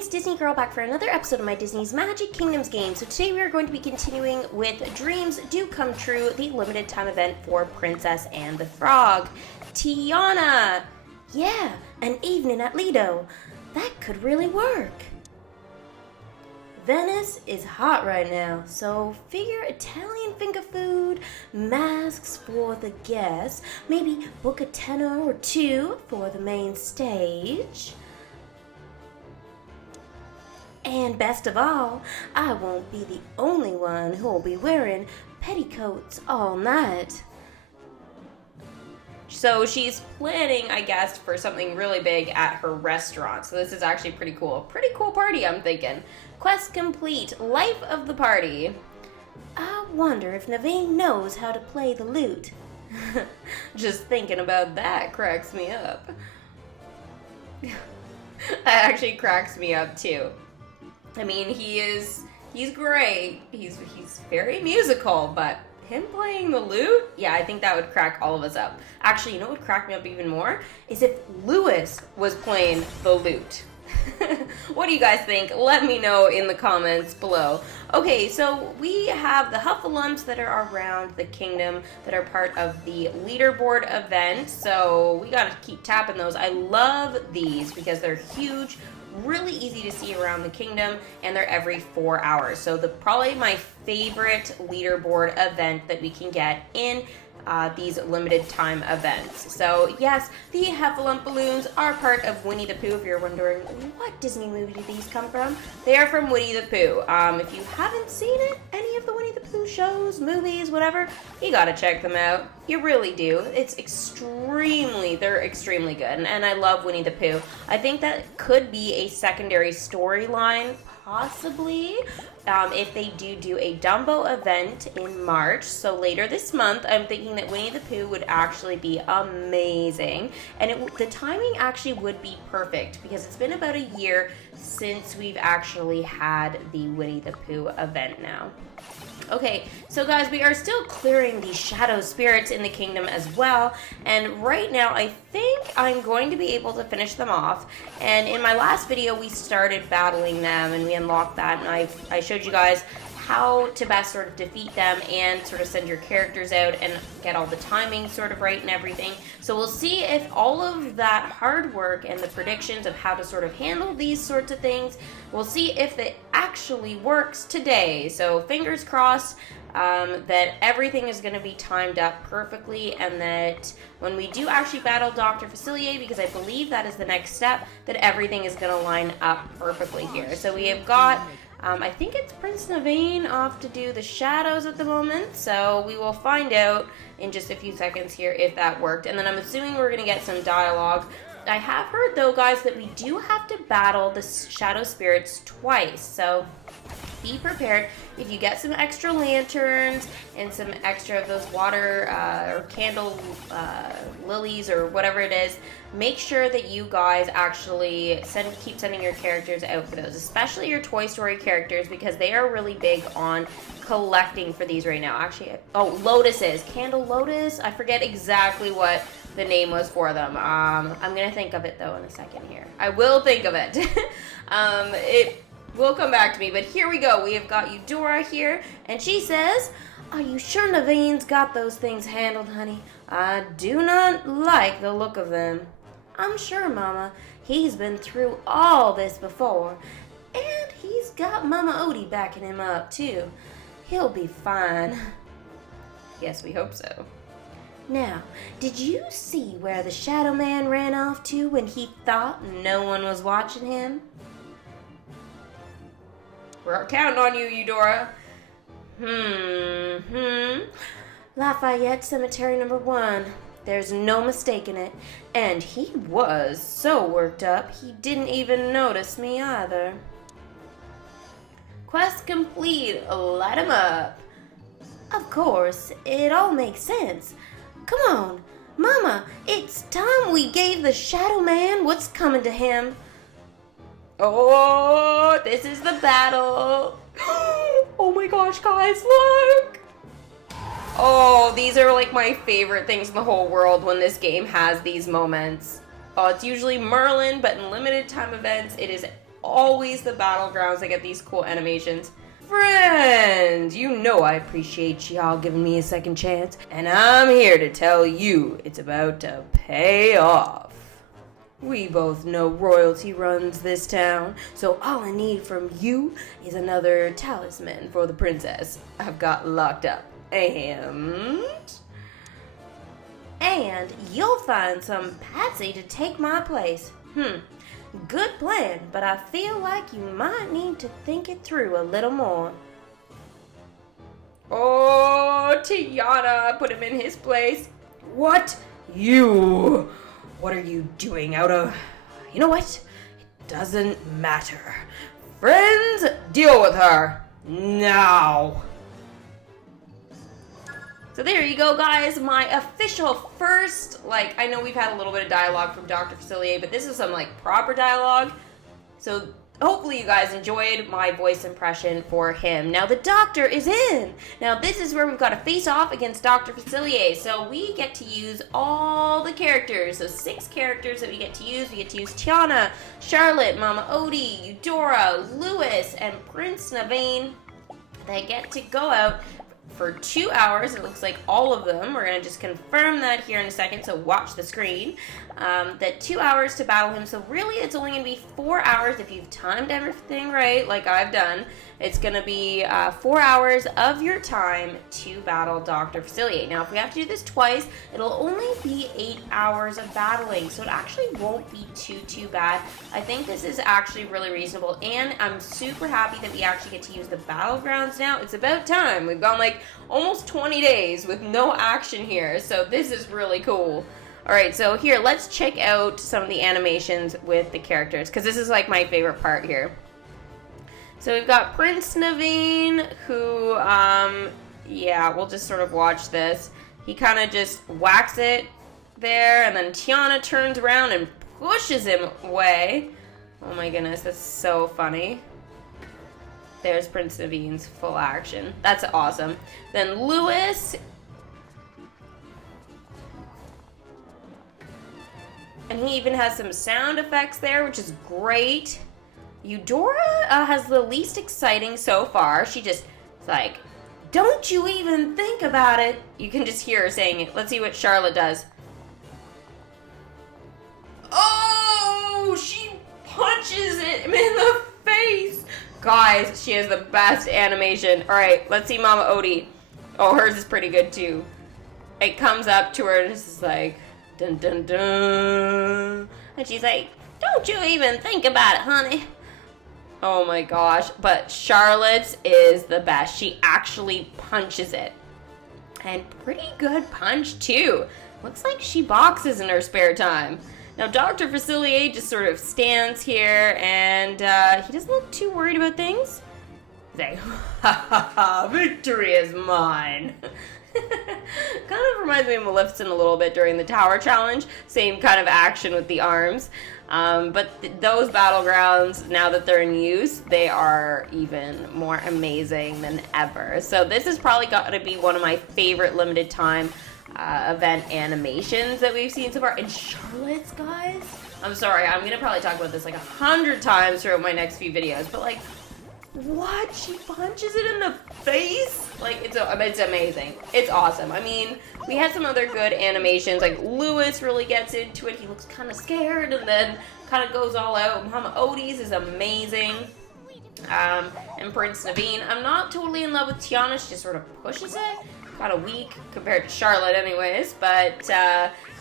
it's Disney Girl back for another episode of my Disney's Magic Kingdoms game. So today we are going to be continuing with Dreams Do Come True, the limited time event for Princess and the Frog. Tiana! Yeah, an evening at Lido. That could really work. Venice is hot right now, so figure Italian finger food, masks for the guests, maybe book a tenor or two for the main stage. And best of all, I won't be the only one who will be wearing petticoats all night. So she's planning, I guess, for something really big at her restaurant. So this is actually pretty cool. Pretty cool party, I'm thinking. Quest complete. Life of the party. I wonder if Naveen knows how to play the lute. Just thinking about that cracks me up. That actually cracks me up too. I mean, he's great. He's very musical, but him playing the lute? Yeah, I think that would crack all of us up. Actually, you know what would crack me up even more? Is if Lewis was playing the lute. What do you guys think? Let me know in the comments below. Okay, so we have the Huffalumps that are around the kingdom that are part of the leaderboard event. So we gotta keep tapping those. I love these because they're huge, really easy to see around the kingdom, and they're every 4 hours. So probably my favorite leaderboard event that we can get in these limited time events. So yes, the Heffalump balloons are part of Winnie the Pooh. If you're wondering what Disney movie did these come from, they are from Winnie the Pooh. If you haven't seen it, any of the Winnie the Pooh shows, movies, whatever, you gotta check them out. You really do. They're extremely good, and I love Winnie the Pooh. I think that could be a secondary storyline, possibly, if they do a Dumbo event in March. So later this month, I'm thinking that Winnie the Pooh would actually be amazing, and the timing actually would be perfect because it's been about a year since we've actually had the Winnie the Pooh event now. Okay, so guys, we are still clearing the shadow spirits in the kingdom as well, and right now I think I'm going to be able to finish them off. And in my last video, we started battling them and we unlocked that, and I showed you guys how to best sort of defeat them and sort of send your characters out and get all the timing sort of right and everything. So we'll see if all of that hard work and the predictions of how to sort of handle these sorts of things, we'll see if it actually works today. So fingers crossed that everything is going to be timed up perfectly, and that when we do actually battle Dr. FACILIER, because I believe that is the next step, that everything is going to line up perfectly here. So we have got I think it's Prince Naveen off to do the shadows at the moment, so we will find out in just a few seconds here if that worked. And then I'm assuming we're going to get some dialogue. I have heard, though, guys, that we do have to battle the shadow spirits twice, so be prepared. If you get some extra lanterns and some extra of those water or candle lilies or whatever it is, make sure that you guys actually keep sending your characters out for those, especially your Toy Story characters, because they are really big on collecting for these right now. Actually, lotuses, candle lotus. I forget exactly what the name was for them. I'm gonna think of it though in a second here. I will think of it. It will come back to me, but here we go. We have got Eudora here, and she says, "Are you sure Naveen's got those things handled, honey? I do not like the look of them." "I'm sure, Mama. He's been through all this before, and he's got Mama Odie backing him up, too. He'll be fine." Yes, we hope so. "Now, did you see where the Shadow Man ran off to when he thought no one was watching him?" "We're counting on you, Eudora." Lafayette Cemetery number 1. There's no mistaking it. And he was so worked up, he didn't even notice me either." Quest complete. Light him up. "Of course, it all makes sense. Come on, Mama, it's time we gave the Shadow Man what's coming to him." Oh, this is the battle. Oh my gosh, guys, look. Oh, these are like my favorite things in the whole world when this game has these moments. It's usually Merlin, but in limited time events, it is always the battlegrounds that get these cool animations. Friends, you know I appreciate y'all giving me a second chance, and I'm here to tell you it's about to pay off. We both know royalty runs this town, so all I need from you is another talisman for the princess I've got locked up. And you'll find some patsy to take my place. Good plan, but I feel like you might need to think it through a little more. Oh, Tiana, put him in his place. What? You? What are you doing out of... You know what? It doesn't matter. Friends, deal with her. Now. So there you go, guys. My official first, I know we've had a little bit of dialogue from Dr. Facilier, but this is some, proper dialogue. So hopefully you guys enjoyed my voice impression for him. Now the doctor is in. Now this is where we've got to face off against Dr. Facilier. So we get to use all the characters. So 6 characters that we get to use. We get to use Tiana, Charlotte, Mama Odie, Eudora, Lewis, and Prince Naveen. They get to go out for 2 hours. It looks like all of them. We're going to just confirm that here in a second, so watch the screen. That 2 hours to battle him, so really it's only going to be 4 hours if you've timed everything right, like I've done. It's going to be 4 hours of your time to battle Dr. Facilier. Now, if we have to do this twice, it'll only be 8 hours of battling, so it actually won't be too bad. I think this is actually really reasonable, and I'm super happy that we actually get to use the battlegrounds now. It's about time. We've gone almost 20 days with no action here, so this is really cool. Alright, so here, let's check out some of the animations with the characters, because this is my favorite part here. So we've got Prince Naveen, who, yeah, we'll just sort of watch this. He kind of just whacks it there, and then Tiana turns around and pushes him away. Oh my goodness, that's so funny. There's Prince Naveen's full action. That's awesome. Then Lewis. And he even has some sound effects there, which is great. Eudora has the least exciting so far. She just, don't you even think about it. You can just hear her saying it. Let's see what Charlotte does. Oh, she punches him in the face. Guys, she has the best animation. All right, let's see Mama Odie. Oh, hers is pretty good too. It comes up to her and it's just dun dun dun. And she's like, don't you even think about it, honey. Oh my gosh, but Charlotte's is the best. She actually punches it. And pretty good punch too. Looks like she boxes in her spare time. Now Dr. Facilier just sort of stands here and he doesn't look too worried about things. He's like, ha ha ha, victory is mine. Kind of reminds me of Maleficent a little bit during the Tower Challenge. Same kind of action with the arms. But those battlegrounds, now that they're in use, they are even more amazing than ever. So this is probably got to be one of my favorite limited time event animations that we've seen so far. And Charlotte's, guys, I'm sorry, I'm going to probably talk about this 100 times throughout my next few videos, but what? She punches it in the face? It's amazing. It's awesome. I mean, we had some other good animations. Lewis really gets into it. He looks kind of scared and then kind of goes all out. Mama Odie's is amazing. And Prince Naveen. I'm not totally in love with Tiana. She just sort of pushes it. Kind of weak compared to Charlotte anyways. But,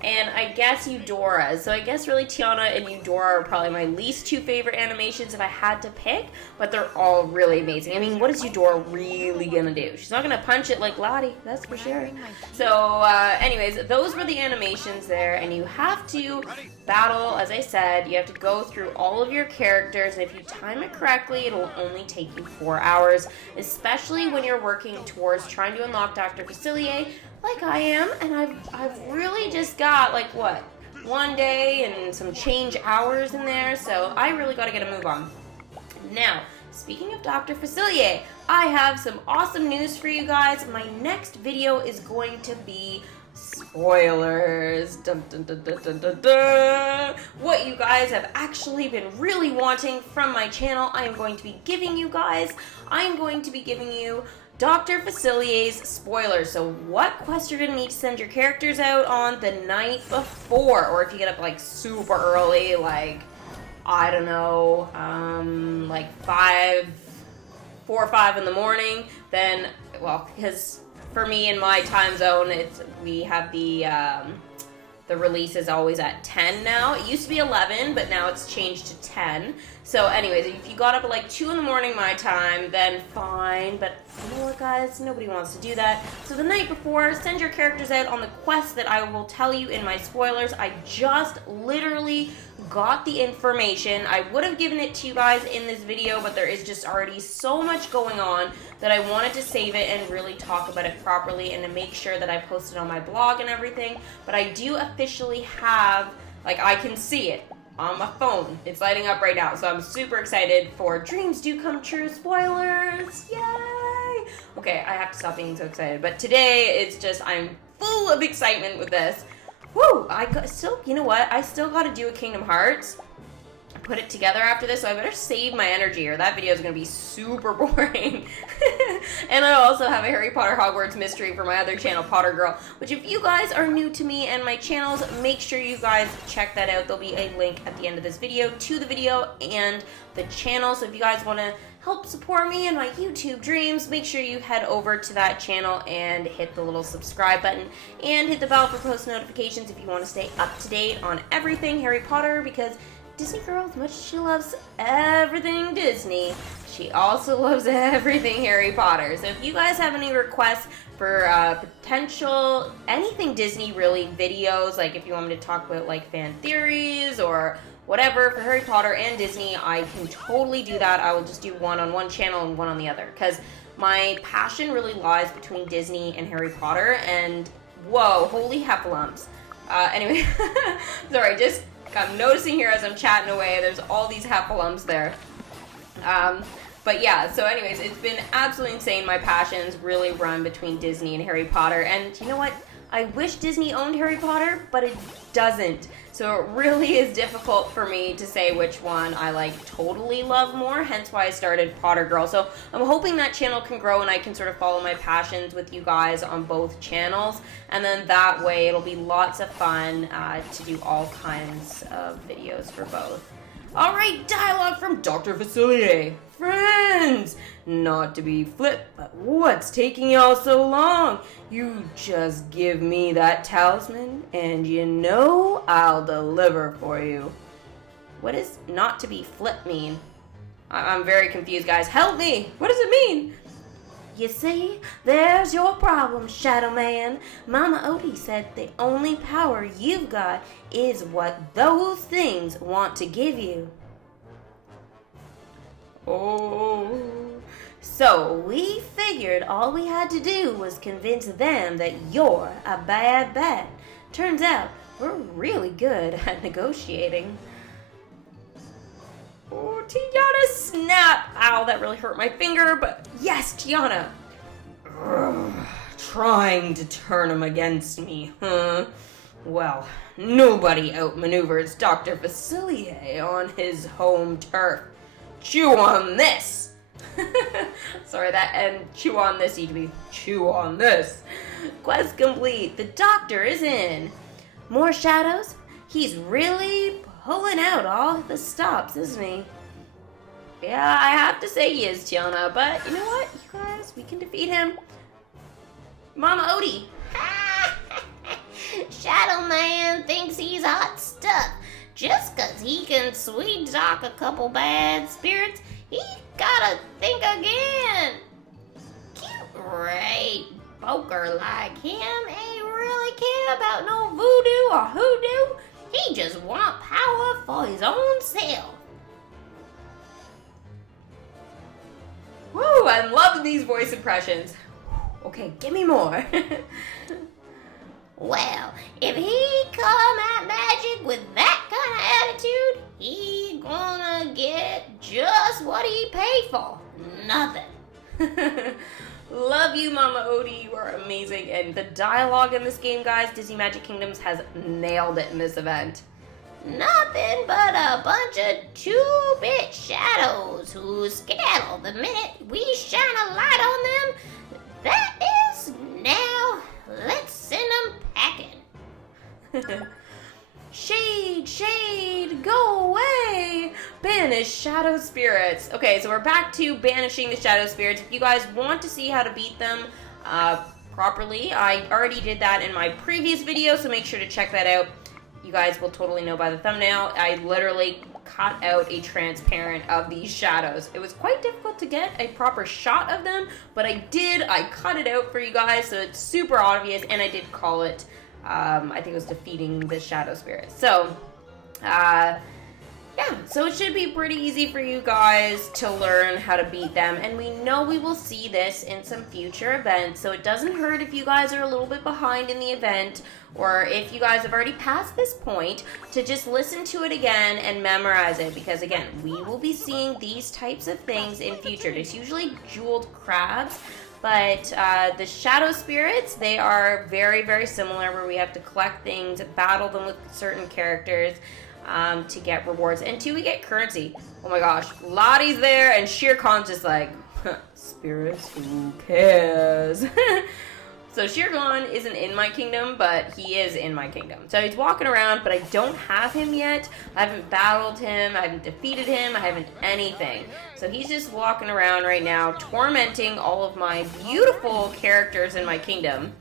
and I guess Eudora. So I guess really Tiana and Eudora are probably my least 2 favorite animations if I had to pick. But they're all really amazing. I mean, what is Eudora really gonna do? She's not gonna punch it like Lottie, that's for sure. So anyways, those were the animations there. And you have to battle, as I said, you have to go through all of your characters. And if you time it correctly, it'll only take you 4 hours. Especially when you're working towards trying to unlock Dr. Facilier, like I am, and I've really just got 1 day and some change hours in there, so I really got to get a move on. Now, speaking of Dr. Facilier, I have some awesome news for you guys. My next video is going to be spoilers. Dun, dun, dun, dun, dun, dun, dun. What you guys have actually been really wanting from my channel, I am going to be giving you guys. I'm going to be giving you Dr. Facilier's spoilers. So what quest you're going to need to send your characters out on the night before, or if you get up like super early, like, I don't know, like 4 or 5 in the morning, then, well, because for me in my time zone, we have the release is always at 10 now. It used to be 11, but now it's changed to 10. So anyways, if you got up at like 2 in the morning my time, then fine. But you know what, guys? Nobody wants to do that. So the night before, send your characters out on the quest that I will tell you in my spoilers. I just literally got the information. I would have given it to you guys in this video, but there is just already so much going on that I wanted to save it and really talk about it properly and to make sure that I posted on my blog and everything. But I do officially have, like, I can see it on my phone. It's lighting up right now, so I'm super excited for Dreams Do Come True spoilers. Yay! Okay, I have to stop being so excited, but today it's just, I'm full of excitement with this. Woo! You know what? I still got to do a Kingdom Hearts. Put it together after this, so I better save my energy or that video is going to be super boring. And I also have a Harry Potter Hogwarts mystery for my other channel, Potter Girl, which if you guys are new to me and my channels, make sure you guys check that out. There'll be a link at the end of this video to the video and the channel, so if you guys want to help support me and my YouTube dreams, make sure you head over to that channel and hit the little subscribe button and hit the bell for post notifications if you want to stay up to date on everything Harry Potter, because Disney girl, as much as she loves everything Disney, she also loves everything Harry Potter. So if you guys have any requests for potential anything Disney really videos, like if you want me to talk about like fan theories or whatever for Harry Potter and Disney, I can totally do that. I will just do one on one channel and one on the other, because my passion really lies between Disney and Harry Potter, and whoa, holy heffalumps. Anyway, sorry, just I'm noticing here as I'm chatting away, there's all these heffalumps there. But yeah, so anyways, it's been absolutely insane. My passions really run between Disney and Harry Potter, and you know what? I wish Disney owned Harry Potter, but it doesn't. So it really is difficult for me to say which one I like totally love more, hence why I started Potter Girl. So I'm hoping that channel can grow and I can sort of follow my passions with you guys on both channels, and then that way it'll be lots of fun to do all kinds of videos for both. Alright, dialogue from Dr. Facilier. Friends! Not to be flip, but what's taking y'all so long? You just give me that talisman, and you know I'll deliver for you. What does not to be flip mean? I'm very confused, guys. Help me! What does it mean? You see, there's your problem, Shadow Man. Mama Odie said the only power you've got is what those things want to give you. Oh. So we figured all we had to do was convince them that you're a bad bat. Turns out we're really good at negotiating. Oh, Tiana, snap! Ow, that really hurt my finger, but yes, Tiana. Trying to turn him against me, huh? Well, nobody outmaneuvers Dr. Facilier on his home turf. Chew on this! Sorry, that and chew on this need to be chew on this. Quest complete. The doctor is in. More shadows? He's really pulling out all the stops, isn't he? Yeah, I have to say he is, Tiana, but you know what? You guys, we can defeat him. Mama Odie. Shadow Man thinks he's hot stuff. Just 'cause he can sweet talk a couple bad spirits, he gotta think again. Great poker like him ain't really care about no voodoo or hoodoo. He just want power for his own self. Woo, I'm loving these voice impressions. Okay, give me more. Well, if he come at magic with that kind of attitude, he gonna get just what he paid for. Nothing. Love you, Mama Odie. You are amazing. And the dialogue in this game, guys, Disney Magic Kingdoms has nailed it in this event. Nothing but a bunch of 2-bit shadows who skedaddle the minute we shine a light on them. That is now. Let's send them packing. Shade, go away! Banish shadow spirits. Okay, so we're back to banishing the shadow spirits. If you guys want to see how to beat them properly, I already did that in my previous video, so make sure to check that out. You guys will totally know by the thumbnail. I literally cut out a transparent of these shadows. It was quite difficult to get a proper shot of them, but I cut it out for you guys, so it's super obvious, and I did call it I think it was defeating the shadow spirit. So, yeah, so it should be pretty easy for you guys to learn how to beat them, and we know we will see this in some future events, so it doesn't hurt if you guys are a little bit behind in the event, or if you guys have already passed this point, to just listen to it again and memorize it, because again, we will be seeing these types of things in future. It's usually jeweled crabs, but the shadow spirits, they are very, very similar, where we have to collect things, battle them with certain characters to get rewards. And two, we get currency. Oh my gosh, Lottie's there, and Shere Khan's just like, spirits, who cares? So Shere Khan isn't in my kingdom, but he is in my kingdom. So he's walking around, but I don't have him yet. I haven't battled him, I haven't defeated him, I haven't anything. So he's just walking around right now, tormenting all of my beautiful characters in my kingdom.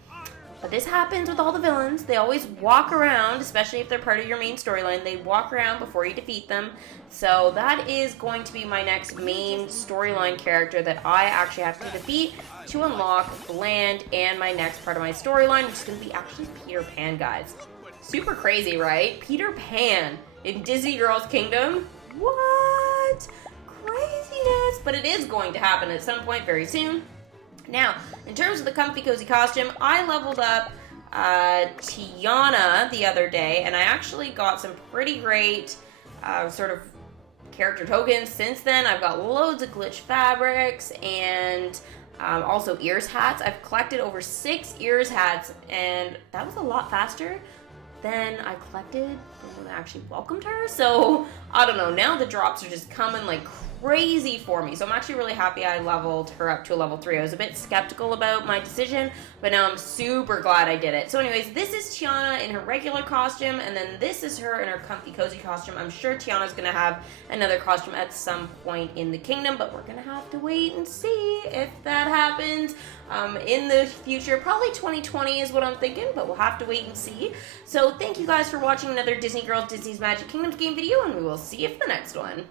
But this happens with all the villains. They always walk around, especially if they're part of your main storyline. They walk around before you defeat them. So that is going to be my next main storyline character that I actually have to defeat to unlock the land and my next part of my storyline, which is going to be actually Peter Pan, guys. Super crazy, right? Peter Pan in Disney Girls Kingdom? What? Craziness! But it is going to happen at some point very soon. Now, in terms of the comfy cozy costume, I leveled up Tiana the other day, and I actually got some pretty great sort of character tokens since then. I've got loads of glitch fabrics and also ears hats. I've collected over 6 ears hats, and that was a lot faster than I collected when I actually welcomed her. So, I don't know, now the drops are just coming like crazy for me. So I'm actually really happy I leveled her up to a level 3. I was a bit skeptical about my decision, but now I'm super glad I did it. So anyways, this is Tiana in her regular costume, and then this is her in her comfy cozy costume. I'm sure Tiana's gonna have another costume at some point in the kingdom, but we're gonna have to wait and see if that happens in the future. Probably 2020 is what I'm thinking, but we'll have to wait and see. So thank you guys for watching another Disney Girls Disney's Magic Kingdoms game video, and we will see you for the next one.